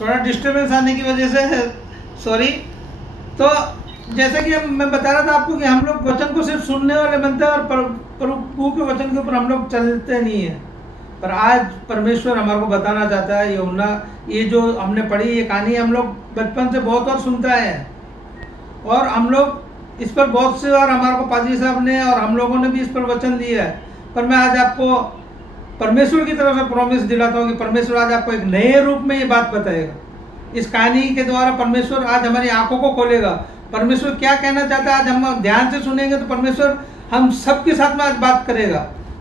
थोड़ा डिस्टरबेंस आने की वजह से सॉरी। तो जैसे कि मैं बता रहा था आपको कि हम लोग वचन को सिर्फ सुनने वाले बनते हैं और प्रभु के वचन के ऊपर हम लोग चलते नहीं हैं। पर आज परमेश्वर हमारे को बताना चाहता है यूहन्ना, ये जो हमने पढ़ी ये कहानी हम लोग बचपन से बहुत बार सुनते आए हैं और हम लोग इस पर बहुत से बार हमारे को पाजी साहब ने और हम लोगों ने भी इस पर वचन दिया है। पर मैं आज आपको परमेश्वर की तरफ से प्रॉमिस दिलाता हूँ कि परमेश्वर आज आपको एक नए रूप में ये बात बताएगा। इस कहानी के द्वारा परमेश्वर आज हमारी आंखों को खोलेगा। परमेश्वर क्या कहना चाहता है आज हम ध्यान से सुनेंगे तो परमेश्वर हम सबके साथ में आज बात करेगा।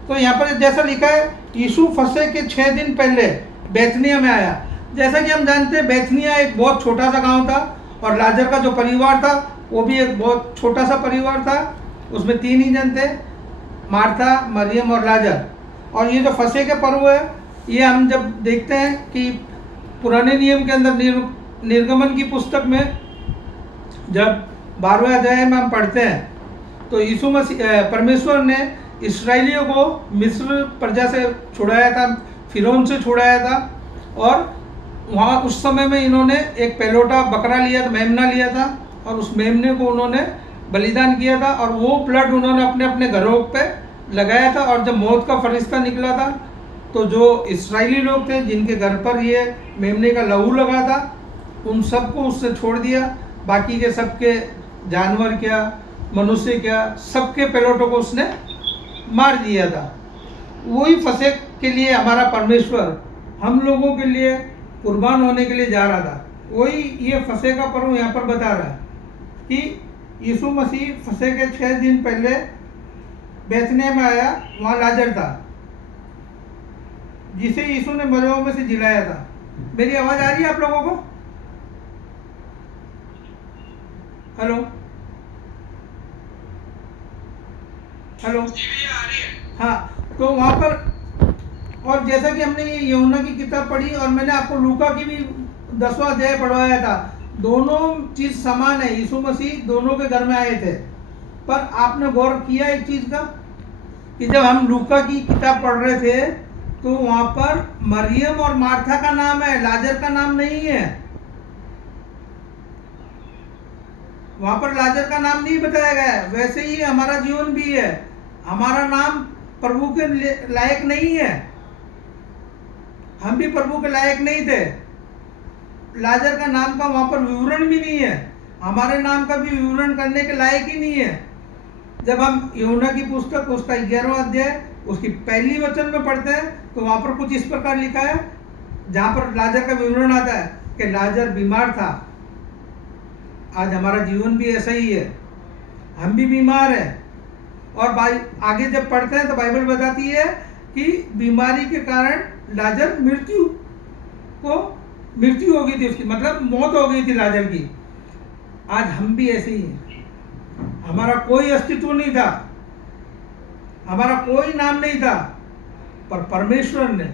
तो यहाँ पर जैसा लिखा है, यीशु फंसे के 6 दिन पहले बैथनिया में आया। जैसा कि हम जानते हैं बैथनिया एक बहुत छोटा सा गांव था और लाजर का जो परिवार था वो भी एक बहुत छोटा सा परिवार था। उसमें 3 ही जन थे, मार्था, मरियम और लाजर। और ये जो फंसे के पर्व है ये हम जब देखते हैं कि पुराने नियम के अंदर निर्गमन की पुस्तक में जब 12वें अध्याय में हम पढ़ते हैं तो यीशु मसीह परमेश्वर ने इसराइलियों को मिस्र प्रजा से छुड़ाया था, फिरौन से छुड़ाया था। और वहाँ उस समय में इन्होंने एक पहलौठा बकरा लिया था, मेमना लिया था और उस मेमने को उन्होंने बलिदान किया था और वो ब्लड उन्होंने अपने अपने घरों पे लगाया था। और जब मौत का फरिश्ता निकला था तो जो इसराइली लोग थे जिनके घर पर ये मेमने का लहू लगा था उन सबको उससे छोड़ दिया। बाकी के सबके जानवर क्या, मनुष्य क्या, सबके पेलोटों को उसने मार दिया था। वही फसह के लिए हमारा परमेश्वर हम लोगों के लिए कुर्बान होने के लिए जा रहा था। वही ये फसह का पर्व यहाँ पर बता रहा है कि यीशु मसीह फसह के 6 दिन पहले बैतनिय्याह में आया। वहाँ लाजर था जिसे यीशु ने मरे हुओं में से जिलाया था। मेरी आवाज़ आ रही है आप लोगों को? Hello hello. हाँ, तो वहाँ पर और जैसा कि हमने ये यूहन्ना की किताब पढ़ी और मैंने आपको लूका की भी 10वां अध्याय पढ़वाया था। दोनों चीज समान है, यीशु मसीह दोनों के घर में आए थे। पर आपने गौर किया एक चीज का कि जब हम लूका की किताब पढ़ रहे थे तो वहाँ पर मरियम और मार्था का नाम है, लाजर का नाम नहीं है। वहाँ पर लाजर का नाम नहीं बताया गया है। वैसे ही हमारा जीवन भी है, हमारा नाम प्रभु के लायक नहीं है। हम भी प्रभु के लायक नहीं थे। लाजर का नाम का वहां पर विवरण भी नहीं है, हमारे नाम का भी विवरण करने के लायक ही नहीं है। जब हम यूहन्ना की पुस्तक उसका 11वां अध्याय उसकी पहली वचन में पढ़ते हैं तो वहां पर कुछ इस प्रकार लिखा है, जहां पर लाजर का विवरण आता है कि लाजर बीमार था। आज हमारा जीवन भी ऐसा ही है, हम भी बीमार हैं। और आगे जब पढ़ते हैं तो बाइबल बताती है कि बीमारी के कारण लाजर को मृत्यु हो गई थी उसकी, मतलब मौत हो गई थी लाजर की। आज हम भी ऐसे ही हैं, हमारा कोई अस्तित्व नहीं था, हमारा कोई नाम नहीं था, पर परमेश्वर ने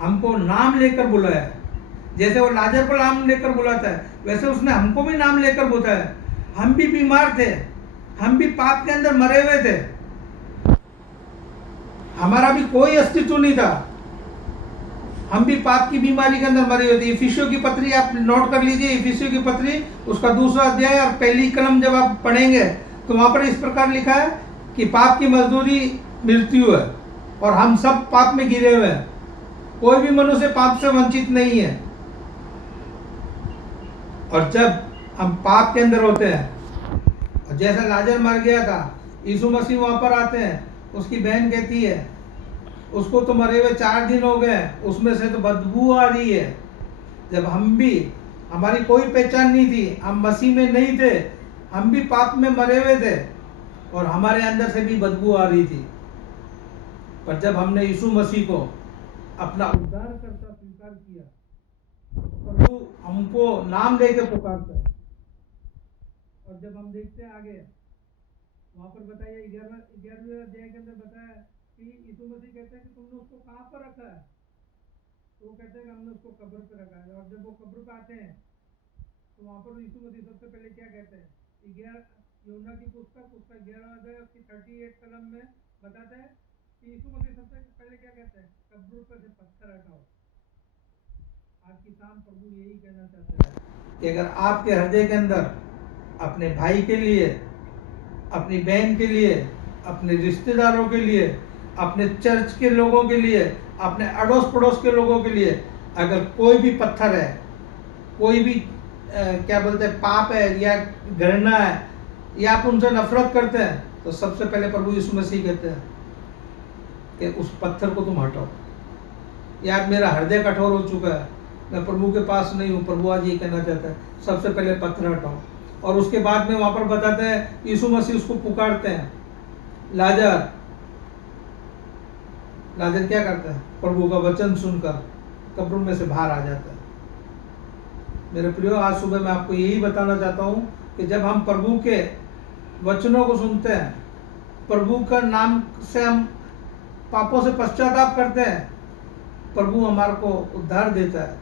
हमको नाम लेकर बुलाया। जैसे वो लाजर को नाम लेकर बुलाता है वैसे उसने हमको भी नाम लेकर बुलाया। हम भी बीमार थे, हम भी पाप के अंदर मरे हुए थे, हमारा भी कोई अस्तित्व नहीं था, हम भी पाप की बीमारी के अंदर मरे हुए थे। इफिसियों की पत्री आप नोट कर लीजिए, इफिसियों की पत्री उसका 2वां अध्याय और पहली कलम जब आप पढ़ेंगे तो वहां पर इस प्रकार लिखा है कि पाप की मजदूरी मृत्यु है और हम सब पाप में गिरे हुए हैं, कोई भी मनुष्य पाप से वंचित नहीं है। और जब हम पाप के अंदर होते हैं और जैसा लाजर मर गया था, यीशु मसीह वहां पर आते हैं, उसकी बहन कहती है उसको तो मरे हुए 4 दिन हो गए, उसमें से तो बदबू आ रही है। जब हम भी, हमारी कोई पहचान नहीं थी, हम मसीह में नहीं थे, हम भी पाप में मरे हुए थे और हमारे अंदर से भी बदबू आ रही थी। पर जब हमने यीशु मसीह को अपना उद्धारकर्ता स्वीकार किया, प्रभु हमको नाम लेके पुकारता है। और जब हम देखते हैं आगे वहां पर बताइए 11वें अध्याय के अंदर बताया कि यीशु मसीह कहते हैं कि तुमने उसको कहाँ पर रखा है, तो वो कहते हैं कि हमने उसको कब्र पे रखा है। और जब वो कब्र पे आते हैं तो वहां पर यीशु मसीह सबसे पहले क्या कहते हैं, 11 यूहन्ना की पुस्तक उसका 11वां अध्याय उसकी 38 कलम में बताता है कि यीशु मसीह सबसे पहले क्या कहते हैं, कब्र पर से पत्थर हटाओ। आज की शाम प्रभु यही कहना चाहता है कि अगर आपके हृदय के अंदर अपने भाई के लिए, अपनी बहन के लिए, अपने रिश्तेदारों के लिए, अपने चर्च के लोगों के लिए, अपने अड़ोस पड़ोस के लोगों के लिए अगर कोई भी पत्थर है, कोई भी क्या बोलते हैं पाप है या घृणा है या आप उनसे नफरत करते हैं, तो सबसे पहले प्रभु यीशु मसीह कहते हैं कि उस पत्थर को तुम हटाओ। यार मेरा हृदय कठोर हो चुका है, मैं प्रभु के पास नहीं हूँ। प्रभु आज ये कहना चाहता है सबसे पहले पत्थर हटाओ। और उसके बाद में वहां पर बताते हैं यीशु मसीह उसको पुकारते हैं, लाजर। लाजर क्या करता है? प्रभु का वचन सुनकर कब्र में से बाहर आ जाता है। मेरे प्रियो, आज सुबह मैं आपको यही बताना चाहता हूँ कि जब हम प्रभु के वचनों को सुनते हैं, प्रभु का नाम से हम पापों से पश्चाताप करते हैं, प्रभु हमारे को उद्धार देता है।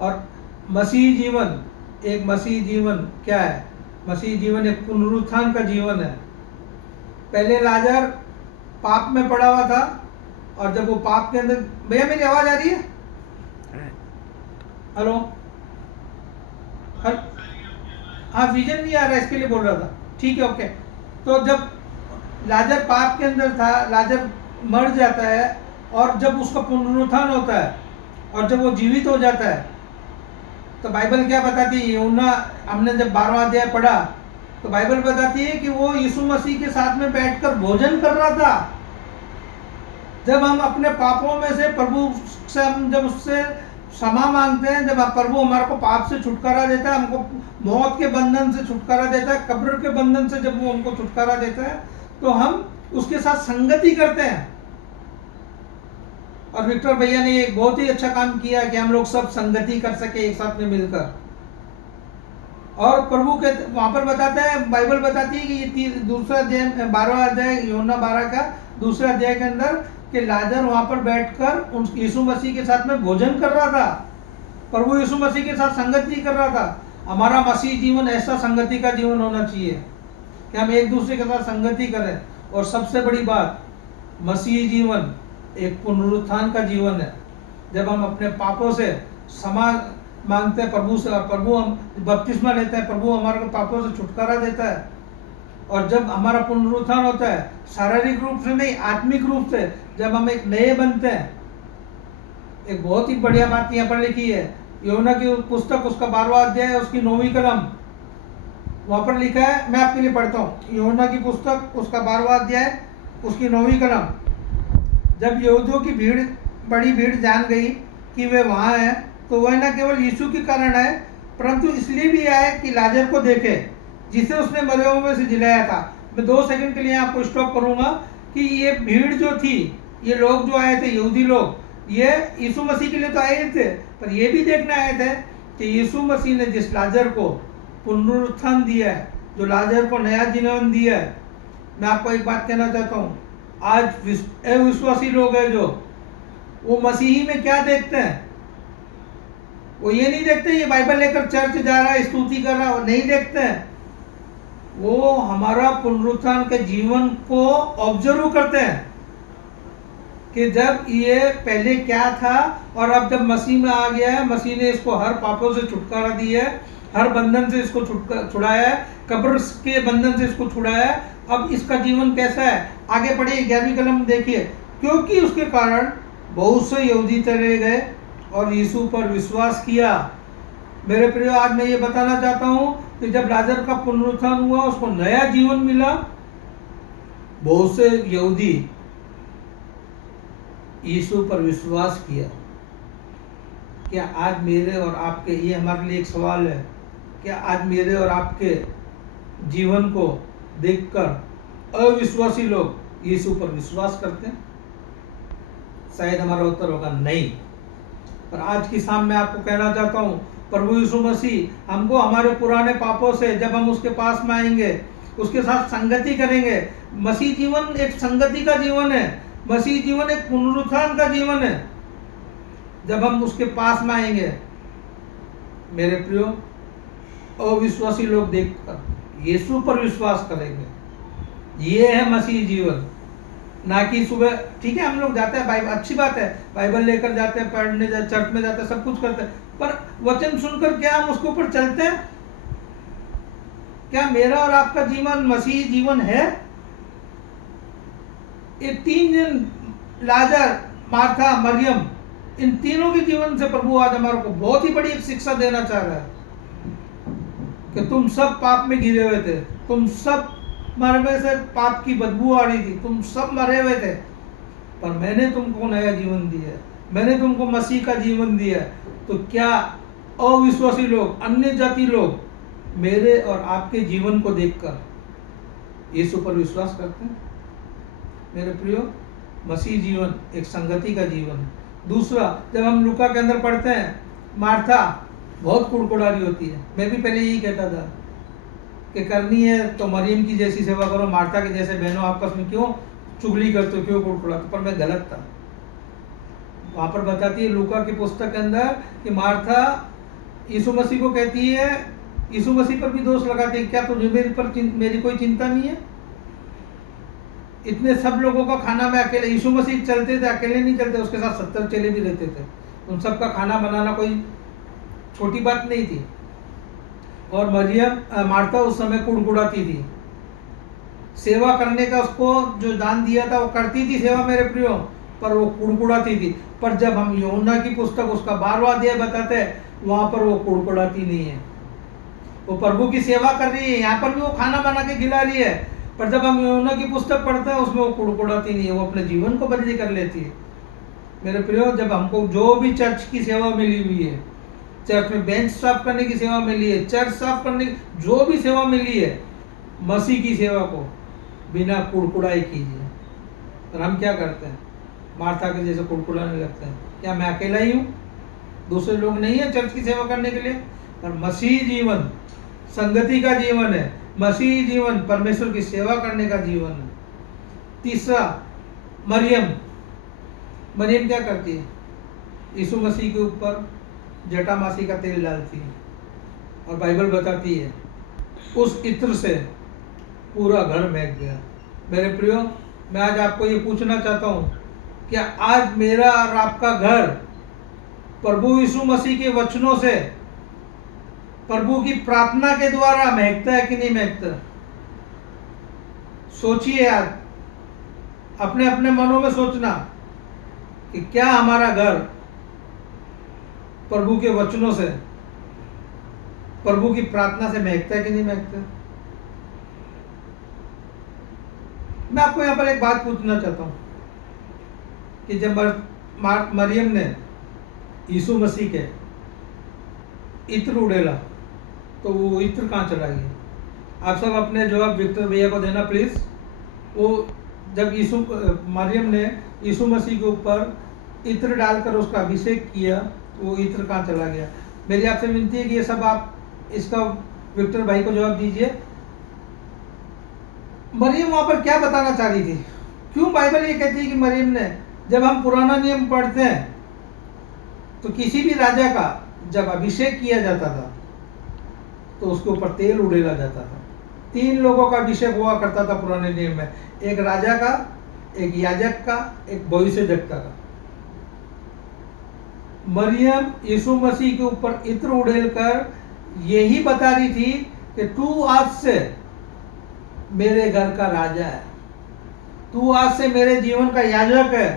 और मसीही जीवन, एक मसीही जीवन क्या है? मसीही जीवन एक पुनरुत्थान का जीवन है। पहले लाजर पाप में पड़ा हुआ था, और जब वो पाप के अंदर, भैया मेरी आवाज आ रही है? हेलो, हाँ विजन नहीं आ रहा, इसके लिए बोल रहा था। ठीक है, ओके। तो जब लाजर पाप के अंदर था, लाजर मर जाता है, और जब उसका पुनरुत्थान होता है और जब वो जीवित हो जाता है, तो बाइबल क्या बताती है? यूहन्ना, हमने जब 12वां अध्याय पढ़ा तो बाइबल बताती है कि वो यीशु मसीह के साथ में बैठकर भोजन कर रहा था। जब हम अपने पापों में से प्रभु से, हम जब उससे क्षमा मांगते हैं, जब प्रभु हमारे को पाप से छुटकारा देता है, हमको मौत के बंधन से छुटकारा देता है, कब्र के बंधन से जब वो हमको छुटकारा देता है, तो हम उसके साथ संगति करते हैं। और विक्टर भैया ने एक बहुत ही अच्छा काम किया कि हम लोग सब संगति कर सके एक साथ में मिलकर। और प्रभु के वहां पर बताता है, बाइबल बताती है कि ये दूसरा अध्याय, 12वां अध्याय, यूहन्ना 12 का दूसरा अध्याय के अंदर, कि लाजर वहां पर बैठकर उन यीशु मसीह के साथ में भोजन कर रहा था, प्रभु यीशु मसीह के साथ संगति कर रहा था। हमारा मसीह जीवन ऐसा संगति का जीवन होना चाहिए कि हम एक दूसरे के साथ संगति करें। और सबसे बड़ी बात, मसीह जीवन एक पुनरुत्थान का जीवन है। जब हम अपने पापों से क्षमा मांगते हैं प्रभु से, और प्रभु हम बपतिस्मा लेते हैं, प्रभु हमारे को पापों से छुटकारा देता है, और जब हमारा पुनरुत्थान होता है, शारीरिक रूप से नहीं, आत्मिक रूप से, जब हम एक नए बनते हैं। एक बहुत ही बढ़िया बात यहाँ पर लिखी है, यूहन्ना की पुस्तक, उसका 12वां अध्याय, उसकी 9वीं कलम, वहां पर लिखा है, मैं आपके लिए पढ़ता हूँ। यूहन्ना की पुस्तक, उसका 12वां अध्याय, उसकी 9वीं कलम। जब यहूदियों की भीड़, बड़ी भीड़ जान गई कि वे वहाँ हैं, तो वह न केवल यीशु के कारण आए, परंतु इसलिए भी आए कि लाजर को देखे, जिसे उसने मरे हुओं में से जिलाया था। मैं 2 सेकंड के लिए आपको स्टॉप करूंगा कि ये भीड़ जो थी, ये लोग जो आए थे, यहूदी लोग, ये यीशु मसीह के लिए तो आए थे, पर ये भी देखने आए थे कि यीशु मसीह ने जिस लाजर को पुनरुत्थान दिया है, जो लाजर को नया जीवन दिया है। मैं आपको एक बात कहना चाहता हूँ, आज अविश्वासी लोग हैं जो, वो मसीही में क्या देखते हैं? वो ये नहीं देखते ये बाइबल लेकर चर्च जा रहा है, स्तुति कर रहा है, वो नहीं देखते हैं। वो हमारा पुनरुत्थान के जीवन को ऑब्जर्व करते हैं कि जब ये पहले क्या था और अब जब मसीह में आ गया है, मसीह ने इसको हर पापों से छुटकारा दिया है, हर बंधन से इसको छुड़ाया है, कब्र के बंधन से इसको छुड़ाया है। अब इसका जीवन कैसा है? आगे पढ़िए, 11वीं कलम देखिए। क्योंकि उसके कारण बहुत से यहूदी चले गए और यीशु पर विश्वास किया। मेरे प्रियो, आज मैं ये बताना चाहता हूँ कि जब लाजर का पुनरुत्थान हुआ, उसको नया जीवन मिला, बहुत से यहूदी यीशु पर विश्वास किया। क्या आज मेरे और आपके, ये हमारे लिए एक सवाल है, क्या आज मेरे और आपके जीवन को देखकर अविश्वासी लोग यीशु पर विश्वास करते हैं? शायद हमारा उत्तर होगा नहीं। पर आज की शाम में आपको कहना चाहता हूँ, प्रभु यीशु मसीह हमको हमारे पुराने पापों से, जब हम उसके पास में आएंगे, उसके साथ संगति करेंगे। मसीह जीवन एक संगति का जीवन है, मसीह जीवन एक पुनरुत्थान का जीवन है। जब हम उसके पास में आएंगे, मेरे प्रियो, अविश्वासी लोग देखकर यीशु पर विश्वास करेंगे। ये है मसीह जीवन, ना कि सुबह, ठीक है हम लोग जाते हैं, बाइबल अच्छी बात है, बाइबल लेकर जाते हैं, पढ़ने जाते, चर्च में जाते हैं, सब कुछ करते हैं, पर वचन सुनकर क्या हम उसके ऊपर चलते हैं? क्या मेरा और आपका जीवन मसीही जीवन है? ये तीन जन, लाजर, मार्था, मरियम, इन तीनों के जीवन से प्रभु आज हमारे को बहुत ही बड़ी एक शिक्षा देना चाह रहा है कि तुम सब पाप में घिरे हुए थे, तुम सब मरे में से पाप की बदबू आ रही थी, तुम सब मरे हुए थे, पर मैंने तुमको नया जीवन दिया, मैंने तुमको मसीह का जीवन दिया। तो क्या अविश्वासी लोग, अन्य जाति लोग मेरे और आपके जीवन को देखकर यीशु पर विश्वास करते हैं? मेरे प्रियो, मसीह जीवन एक संगति का जीवन है। दूसरा, जब हम लूका के अंदर पढ़ते हैं, मार्था बहुत कुड़कुड़ारी होती है। मैं भी पहले यही कहता था कि करनी है तो मरियम की जैसी सेवा करो, मार्था के जैसे बहनों आपस में क्यों चुगली करते हो, क्यों कुड़कुड़ाते? पर मैं गलत था। वहाँ पर बताती है लूका की पुस्तक के अंदर कि मार्था यीशु मसीह को कहती है, यीशु मसीह पर भी दोष लगाती है, क्या तुझे मेरी कोई चिंता नहीं है? इतने सब लोगों का खाना मैं अकेले, यीशु मसीह चलते थे, अकेले नहीं चलते, उसके साथ 70 चेले भी रहते थे। उन सब का खाना बनाना कोई छोटी बात नहीं थी। और मार्था उस समय कुड़कुड़ाती थी। सेवा करने का उसको जो दान दिया था वो करती थी सेवा मेरे प्रियो, पर वो कुड़कुड़ाती थी। पर जब हम यूहन्ना की पुस्तक उसका 12वां अध्याय बताते हैं, वहां पर वो कुड़कुड़ाती नहीं है, वो प्रभु की सेवा कर रही है। यहाँ पर भी वो खाना बना के खिला रही है, पर जब हम यूहन्ना की पुस्तक पढ़ते हैं उसमें वो कुड़कुड़ाती नहीं है, वो अपने जीवन को बदली कर लेती है। मेरे प्रियो, जब हमको जो भी चर्च की सेवा मिली हुई है, चर्च में बेंच साफ करने की सेवा मिली है, चर्च साफ करने की जो भी सेवा मिली है, मसीह की सेवा को बिना कुड़कुड़ाई कीजिए। पर हम क्या करते हैं? मार्था के जैसे कुड़कुड़ाने लगते हैं। क्या मैं अकेला ही हूँ? दूसरे लोग नहीं है चर्च की सेवा करने के लिए? पर मसीह जीवन संगति का जीवन है, मसीह जीवन परमेश्वर की सेवा करने का जीवन है। तीसरा, मरियम क्या करती है? यीशु मसीह के ऊपर जटामासी का तेल डालती है, और बाइबल बताती है उस इत्र से पूरा घर महक गया। मेरे प्रियो, मैं आज आपको ये पूछना चाहता हूँ, क्या आज मेरा और आपका घर प्रभु यीशु मसीह के वचनों से, प्रभु की प्रार्थना के द्वारा महकता है कि नहीं महकता? सोचिए यार, अपने अपने मनों में सोचना कि क्या हमारा घर प्रभु के वचनों से, प्रभु की प्रार्थना से महकता है कि नहीं महकता? मैं आपको यहाँ पर एक बात पूछना चाहता हूँ कि जब मरियम ने यीशु मसीह के इत्र उड़ेला, तो वो इत्र कहाँ चला गया? आप सब अपने जवाब विक्टर भैया को देना प्लीज। वो जब मरियम ने यीशु मसीह के ऊपर इत्र डालकर उसका अभिषेक किया, वो इत्र कहाँ चला गया? मेरी आपसे विनती है कि ये सब आप इसका विक्टर भाई को जवाब दीजिए। मरियम वहां पर क्या बताना चाह रही थी? क्यों बाइबल ये कहती है कि मरियम ने, जब हम पुराना नियम पढ़ते हैं तो किसी भी राजा का जब अभिषेक किया जाता था तो उसके ऊपर तेल उड़ेला जाता था। 3 लोगों का अभिषेक हुआ करता था पुराने नियम में, एक राजा का, एक याजक का, एक भविष्यद्वक्ता का। मरियम यीशु मसीह के ऊपर इत्र उड़ेल कर यही बता रही थी कि तू आज से मेरे घर का राजा है, तू आज से मेरे जीवन का याजक है,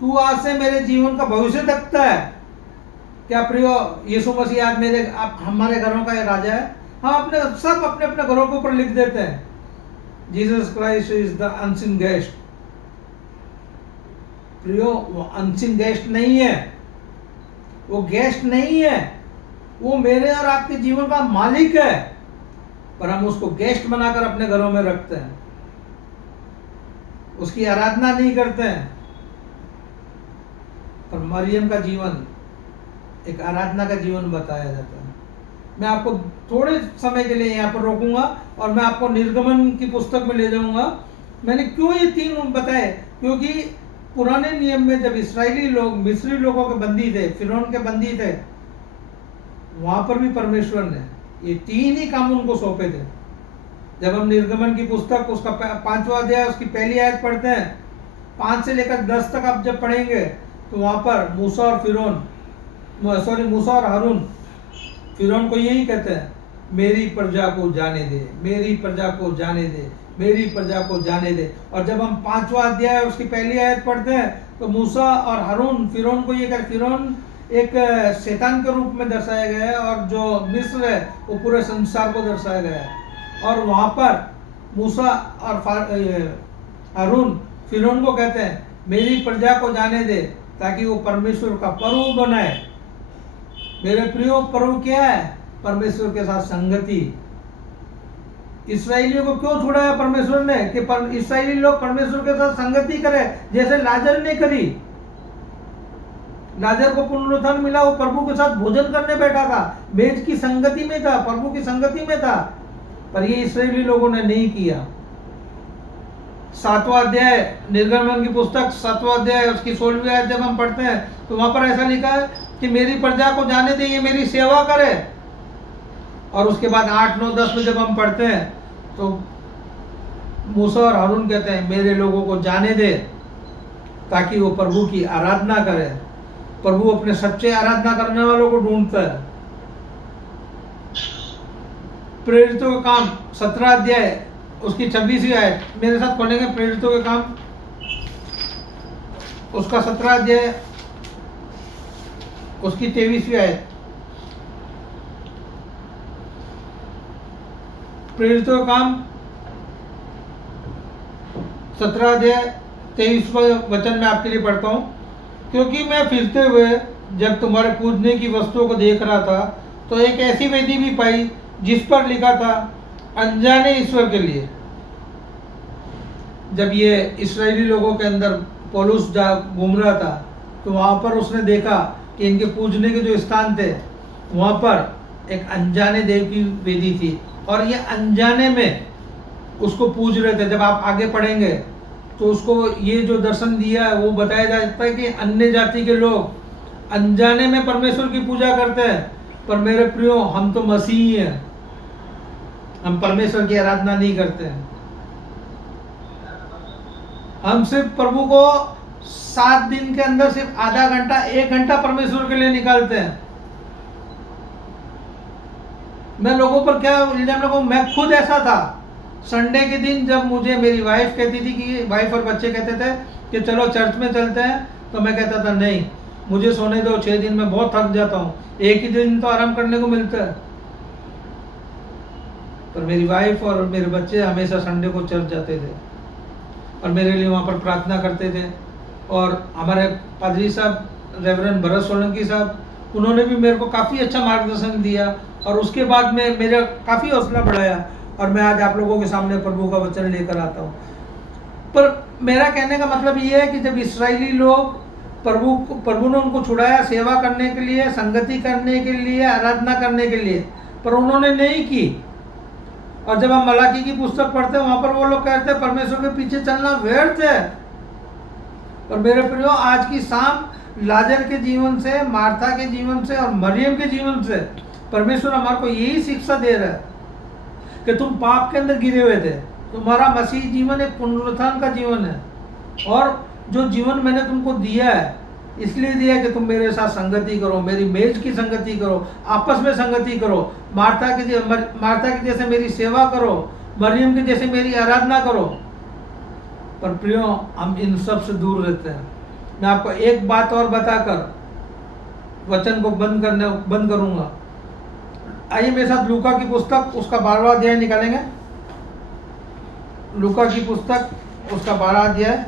तू आज से मेरे जीवन का भविष्यद्वक्ता है। क्या प्रियो, यीशु मसीह आज हमारे घरों का राजा है? हम अपने अपने घरों के ऊपर लिख देते हैं Jesus Christ is the unseen guest. प्रियो, वो अनसीन गेस्ट नहीं है, वो गेस्ट नहीं है, वो मेरे और आपके जीवन का मालिक है, पर हम उसको गेस्ट बनाकर अपने घरों में रखते हैं, उसकी आराधना नहीं करते हैं। पर मरियम का जीवन एक आराधना का जीवन बताया जाता है। मैं आपको थोड़े समय के लिए यहाँ पर रोकूंगा और मैं आपको निर्गमन की पुस्तक में ले जाऊंगा। मैंने क्यों ये 3 बताए? क्योंकि पुराने नियम में जब इस्राएली लोग मिस्री लोगों के बंदी थे, फिरौन के बंदी थे, वहां पर भी परमेश्वर ने ये 3 ही काम उनको सौंपे थे। जब हम निर्गमन की पुस्तक उसका 5वां अध्याय उसकी पहली आयत पढ़ते हैं, 5 से लेकर 10 तक आप जब पढ़ेंगे तो वहां पर मूसा और हारून फिरौन को यही कहते हैं, मेरी प्रजा को जाने दे, मेरी प्रजा को जाने दे, मेरी प्रजा को जाने दे। और जब हम 5वां अध्याय उसकी पहली आयत पढ़ते हैं तो मूसा और हारून फिरौन को ये कह, फिरौन एक शैतान के रूप में दर्शाया गया है और जो मिस्र है वो पूरे संसार को दर्शाया गया है। और वहाँ पर मूसा और हारून फिरौन को कहते हैं, मेरी प्रजा को जाने दे ताकि वो परमेश्वर का प्रभु बनाए। मेरे प्रियो, प्रभु क्या है? परमेश्वर के साथ संगति। इसराइलियों को क्यों छुड़ाया परमेश्वर ने? कि इसराइली लोग परमेश्वर के साथ संगति करें, जैसे लाजर ने करी। लाजर को पुनरुत्थान मिला, वो प्रभु के साथ भोजन करने बैठा था, मेज की संगति में था, प्रभु की संगति में था। पर ये इसराइली लोगों ने नहीं किया। 7वां अध्याय निर्गमन की पुस्तक 7वां अध्याय उसकी 16वीं आयत जब हम पढ़ते हैं तो वहां पर ऐसा लिखा है कि मेरी प्रजा को जाने दे, ये मेरी सेवा करे। और उसके बाद 8, 9, 10 में जब हम पढ़ते हैं तो मूसा और हारून कहते हैं, मेरे लोगों को जाने दे ताकि वो प्रभु की आराधना करे। प्रभु अपने सच्चे आराधना करने वालों को ढूंढता है। प्रेरितों का काम 17 अध्याय उसकी 26वीं आयत मेरे साथ पढ़ेंगे। प्रेरितों के काम उसका 17 अध्याय उसकी 23वीं आयत। प्रेरितों का काम 17 अध्याय 23वां वचन में आपके लिए पढ़ता हूँ। क्योंकि मैं फिरते हुए जब तुम्हारे पूजने की वस्तुओं को देख रहा था तो एक ऐसी वेदी भी पाई जिस पर लिखा था, अनजाने ईश्वर के लिए। जब ये इसराइली लोगों के अंदर पौलुस घूम रहा था तो वहाँ पर उसने देखा कि इनके पूजने के जो स्थान थे वहाँ पर एक अनजाने देव की वेदी थी और ये अनजाने में उसको पूज रहे थे। जब आप आगे पढ़ेंगे तो उसको ये जो दर्शन दिया है वो बताया जाता है कि अन्य जाति के लोग अनजाने में परमेश्वर की पूजा करते हैं। पर मेरे प्रियो, हम तो मसीही हैं, हम परमेश्वर की आराधना नहीं करते हैं। हम सिर्फ प्रभु को 7 दिन के अंदर सिर्फ आधा घंटा 1 घंटा परमेश्वर के लिए निकालते हैं। मैं लोगों पर क्या इल्जाम लगाऊं? मैं खुद ऐसा था। संडे के दिन जब मुझे मेरी वाइफ कहती थी कि वाइफ और बच्चे कहते थे कि चलो चर्च में चलते हैं, तो मैं कहता था नहीं, मुझे सोने दो, 6 दिन में बहुत थक जाता हूँ, एक ही दिन तो आराम करने को मिलता है। पर मेरी वाइफ और मेरे बच्चे हमेशा संडे को चर्च जाते थे और मेरे लिए वहाँ पर प्रार्थना करते थे। और हमारे पादरी साहब रेवरेंड भरत सोलंकी साहब, उन्होंने भी मेरे को काफ़ी अच्छा मार्गदर्शन दिया और उसके बाद में मेरा काफ़ी हौसला बढ़ाया और मैं आज आप लोगों के सामने प्रभु का वचन लेकर आता हूँ। पर मेरा कहने का मतलब ये है कि जब इस्राएली लोग प्रभु ने उनको छुड़ाया सेवा करने के लिए, संगति करने के लिए, आराधना करने के लिए, पर उन्होंने नहीं की। और जब हम मलाकी की पुस्तक पढ़ते हैं वहाँ पर वो लोग कहते हैं परमेश्वर के पीछे चलना व्यर्थ है। और मेरे प्रियो, आज की शाम लाजर के जीवन से, मार्था के जीवन से और मरियम के जीवन से परमेश्वर हमारे को यही शिक्षा दे रहा है कि तुम पाप के अंदर गिरे हुए थे, तुम्हारा मसीह जीवन एक पुनरुत्थान का जीवन है। और जो जीवन मैंने तुमको दिया है इसलिए दिया है कि तुम मेरे साथ संगति करो, मेरी मेज की संगति करो, आपस में संगति करो, मार्था के जैसे मेरी सेवा करो, मरियम के जैसे मेरी आराधना करो। पर प्रियो, हम इन सब से दूर रहते हैं। मैं आपको एक बात और बताकर वचन को बंद करूंगा। आइए मेरे साथ लूका की पुस्तक उसका 12वां अध्याय निकालेंगे। लूका की पुस्तक उसका 12वां अध्याय।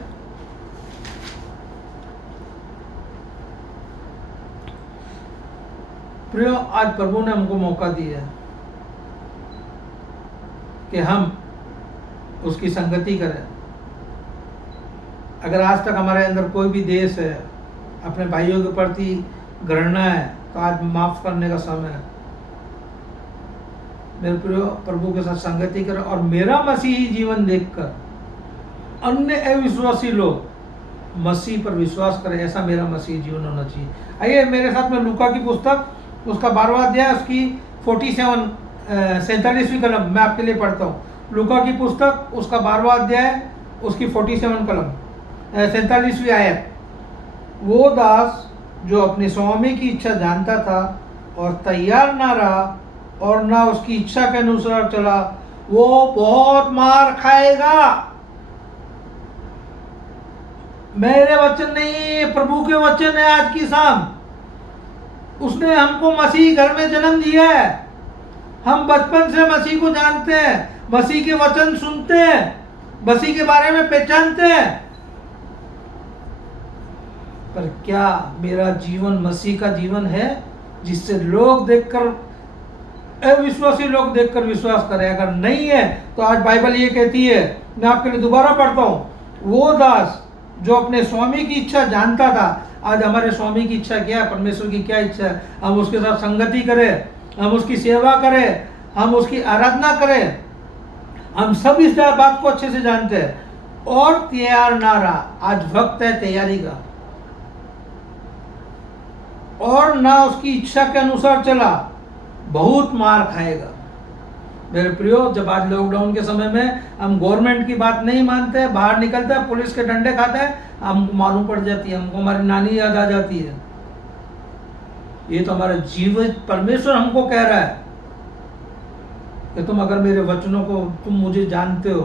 प्रियो, आज प्रभु ने हमको मौका दिया है कि हम उसकी संगति करें। अगर आज तक हमारे अंदर कोई भी देश है, अपने भाइयों के प्रति घृणा है, तो आज माफ करने का समय है। मेरे प्रियो, प्रभु के साथ संगति करें और मेरा मसीही जीवन देखकर अन्य अविश्वासी लोग मसीह पर विश्वास करें, ऐसा मेरा मसीही जीवन होना चाहिए। आइए मेरे साथ में लूका की पुस्तक उसका 12वां अध्याय उसकी 47वीं कलम मैं आपके लिए पढ़ता हूँ। लूका की पुस्तक उसका 12वां अध्याय उसकी 47 कलम 47वीं आयत। वो दास जो अपने स्वामी की इच्छा जानता था और तैयार ना रहा और ना उसकी इच्छा के अनुसार चला, वो बहुत मार खाएगा। मेरे वचन नहीं, प्रभु के वचन है आज की शाम। उसने हमको मसीह घर में जन्म दिया है। हम बचपन से मसीह को जानते हैं, मसीह के वचन सुनते हैं, मसीह के बारे में पहचानते हैं। पर क्या मेरा जीवन मसीह का जीवन है जिससे लोग देखकर, अविश्वासी लोग देखकर विश्वास करें? अगर नहीं है तो आज बाइबल ये कहती है, मैं आपके लिए दोबारा पढ़ता हूं, वो दास जो अपने स्वामी की इच्छा जानता था, आज हमारे स्वामी की इच्छा क्या है, परमेश्वर की क्या इच्छा है, हम उसके साथ संगति करें, हम उसकी सेवा करें, हम उसकी आराधना करें। हम सब इस बात को अच्छे से जानते हैं। और तैयार ना रहा, आज वक्त है तैयारी का। और ना उसकी इच्छा के अनुसार चला, बहुत मार खाएगा। मेरे प्रियो, जब आज लॉकडाउन के समय में हम गवर्नमेंट की बात नहीं मानते, बाहर निकलते हैं, पुलिस के डंडे खाते हैं, हमको मालूम पड़ जाती है, हमको हमारी नानी याद आ जाती है। ये तो हमारा जीवित परमेश्वर हमको कह रहा है कि तुम अगर मेरे वचनों को, तुम मुझे जानते हो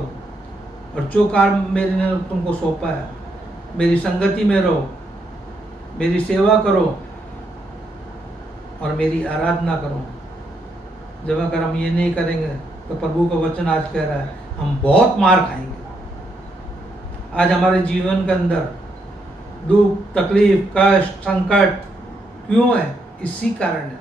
और जो काम मेरे ने तुमको सौंपा है, मेरी संगति में रहो, मेरी सेवा करो और मेरी आराधना करो। जब अगर हम ये नहीं करेंगे तो प्रभु का वचन आज कह रहा है हम बहुत मार खाएंगे। आज हमारे जीवन के अंदर दुख, तकलीफ, कष्ट, संकट क्यों है? इसी कारण है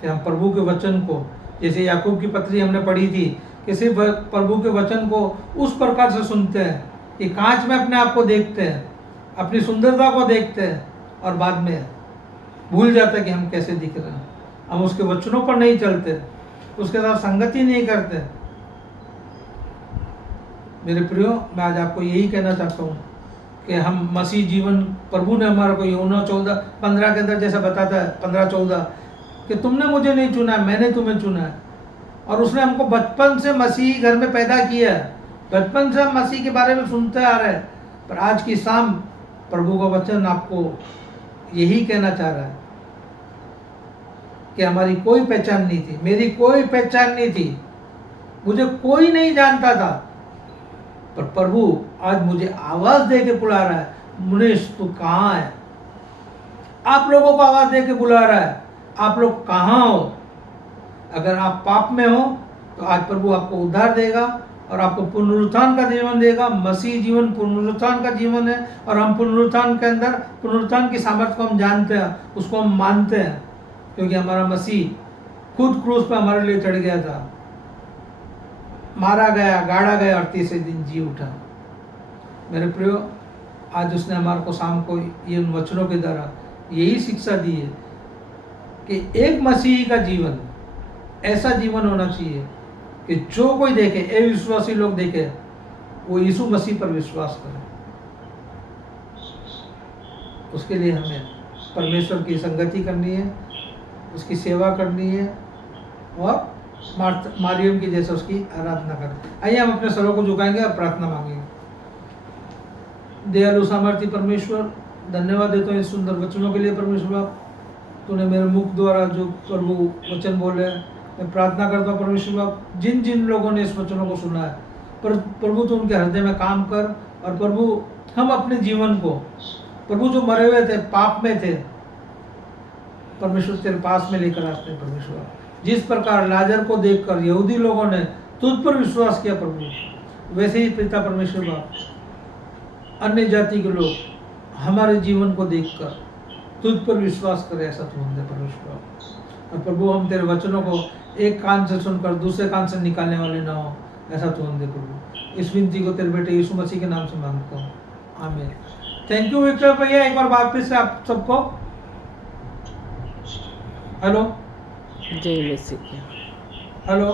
कि हम प्रभु के वचन को, जैसे याकूब की पत्री हमने पढ़ी थी, कि सिर्फ प्रभु के वचन को उस प्रकार से सुनते हैं कि कांच में अपने आप को देखते हैं, अपनी सुंदरता को देखते हैं और बाद में भूल जाते हैं कि हम कैसे दिख रहे हैं। हम उसके वचनों पर नहीं चलते, उसके साथ संगति नहीं करते। मेरे प्रियो, मैं आज आपको यही कहना चाहता हूँ कि हम मसीह जीवन, प्रभु ने हमारे को यूहन्ना 14:15 के अंदर जैसा बताता है, 15-14, कि तुमने मुझे नहीं चुना है, मैंने तुम्हें चुना है। और उसने हमको बचपन से मसीह घर में पैदा किया है, बचपन से हम मसीह के बारे में सुनते आ रहे हैं। पर आज की शाम प्रभु का वचन आपको यही कहना चाह रहा है कि हमारी कोई पहचान नहीं थी, मेरी कोई पहचान नहीं थी, मुझे कोई नहीं जानता था, पर प्रभु आज मुझे आवाज दे के बुला रहा है, मुनीष तू कहाँ है? आप लोगों को आवाज दे के बुला रहा है, आप लोग कहाँ हो? अगर आप पाप में हो तो आज प्रभु आपको उद्धार देगा और आपको पुनरुत्थान का जीवन देगा। मसीह जीवन पुनरुत्थान का जीवन है और हम पुनरुत्थान के अंदर, पुनरुत्थान की सामर्थ्य को हम जानते हैं, उसको हम मानते हैं, क्योंकि हमारा मसीह खुद क्रूस पर हमारे लिए चढ़ गया था, मारा गया, गाड़ा गया और तीसरे दिन जी उठा। मेरे प्रियो, आज उसने हमारे को शाम को ये वचनों के द्वारा यही शिक्षा दी है कि एक मसीही का जीवन ऐसा जीवन होना चाहिए कि जो कोई देखे, अविश्वासी लोग देखे, वो यीशु मसीह पर विश्वास करे। उसके लिए हमें परमेश्वर की संगति करनी है, उसकी सेवा करनी है और मारियम की जैसे उसकी आराधना करें। आइए हम अपने सरों को झुकाएंगे और प्रार्थना मांगेंगे। दयालु सामर्थी परमेश्वर, धन्यवाद देता हूँ इस सुंदर वचनों के लिए। परमेश्वर बाप, तूने मेरे मुख द्वारा जो प्रभु वचन बोले, मैं प्रार्थना करता हूँ परमेश्वर बाप, जिन जिन लोगों ने इस वचनों को सुना है, पर प्रभु तू उनके हृदय में काम कर। और प्रभु हम अपने जीवन को, प्रभु जो मरे हुए थे, पाप में थे, परमेश्वर तेरे पास में लेकर आते हैं। परमेश्वर, जिस प्रकार लाजर को देखकर यहूदी लोगों ने तुझ पर विश्वास किया प्रभु, वैसे ही पिता परमेश्वर बाप, अन्य जाति के लोग हमारे जीवन को देखकर तुझ पर विश्वास करें, ऐसा तू हमने परमेश्वर बाप। और प्रभु, हम तेरे वचनों को एक कान से सुनकर दूसरे कान से निकालने वाले ना हो, ऐसा तू हम दे प्रभु। इस विनती को तेरे बेटे यीशु मसीह के नाम से मांगता हूँ, आमीन। थैंक यू विक्टर भैया, एक बार वापस से आप सबको हेलो। जय मसीह की। हेलो।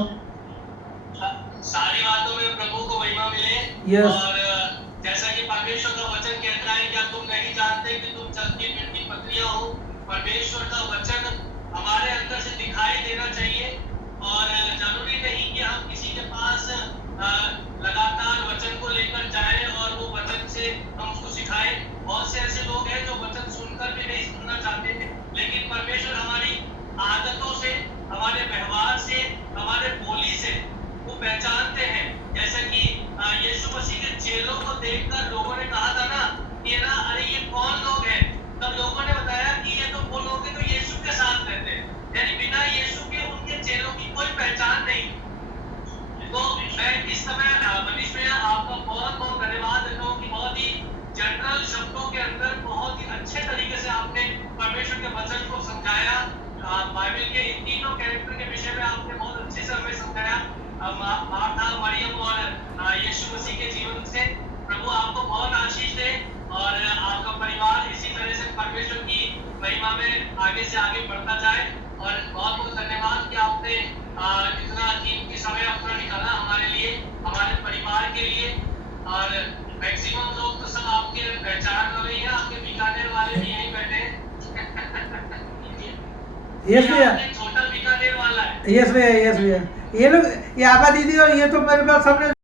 सारी बातों में प्रभु को महिमा मिले। यस। और जैसा कि परमेश्वर का वचन कहता है, क्या तुम नहीं जानते कि तुम चलती फिरती पत्रियां हो? परमेश्वर का वचन हमारे अंदर से दिखाई देना चाहिए और जरूरी नहीं कि हम किसी के पास लगातार वचन को लेकर जाएं और वो वचन से हम उसको सिखाएं। बहुत से ऐसे लोग हैं जो वचन सुनकर भी नहीं सुनना चाहते थे, लेकिन परमेश्वर हमारी बाइबल के इन तीनों कैरेक्टर के विषय में आपने बहुत अच्छे से हमें समझाया। मार्था, मरियम और यीशु मसीह के जीवन से। प्रभु आपको बहुत आशीष दे और आपका परिवार इसी तरह से परमेश्वर की महिमा में आगे से आगे बढ़ता जाए। और बहुत बहुत धन्यवाद कि आपने इतना कीमती समय अपना निकाला हमारे लिए, हमारे परिवार के लिए। और मैक्सिमम लोग तो सब आपके पहचान वाले ही हैं, आपके बीकानेर वाले भी यहीं बैठे हैं। यस भैया, एक छोटा बीकानेर वाला है। यस भैया, यस भैया। ये लोग, ये आभा दीदी और ये तो मेरे पास सबने